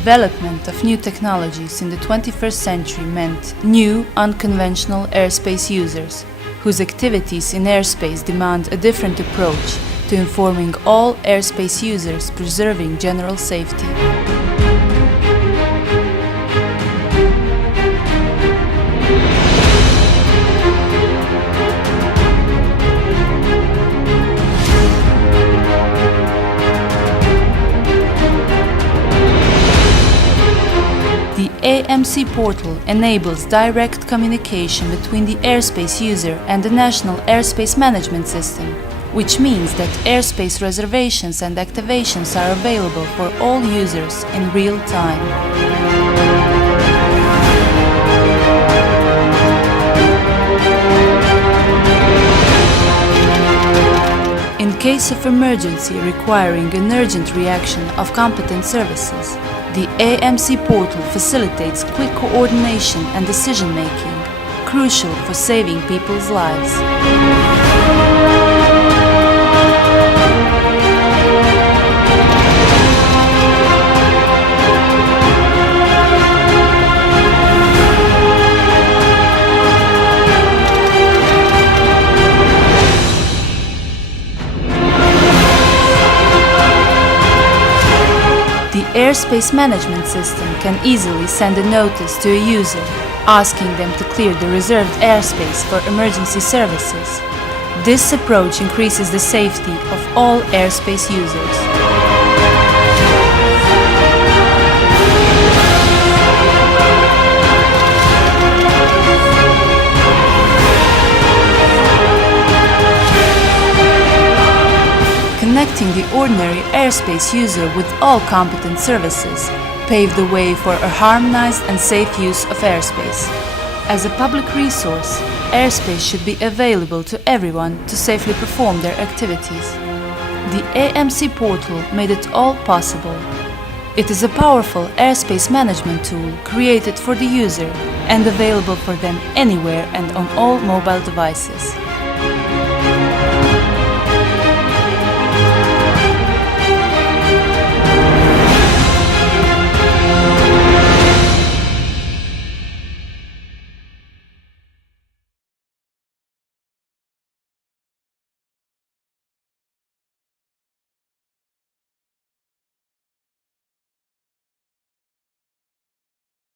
development of new technologies in the 21st century meant new, unconventional airspace users, whose activities in airspace demand a different approach to informing all airspace users, preserving general safety. The AMC Portal enables direct communication between the airspace user and the National Airspace Management System, which means that airspace reservations and activations are available for all users in real time. In case of emergency requiring an urgent reaction of competent services, the AMC Portal facilitates quick coordination and decision-making, crucial for saving people's lives. The airspace management system can easily send a notice to a user, asking them to clear the reserved airspace for emergency services. This approach increases the safety of all airspace users. Connecting the ordinary airspace user with all competent services paved the way for a harmonized and safe use of airspace. As a public resource, airspace should be available to everyone to safely perform their activities. The AMC Portal made it all possible. It is a powerful airspace management tool created for the user and available for them anywhere and on all mobile devices.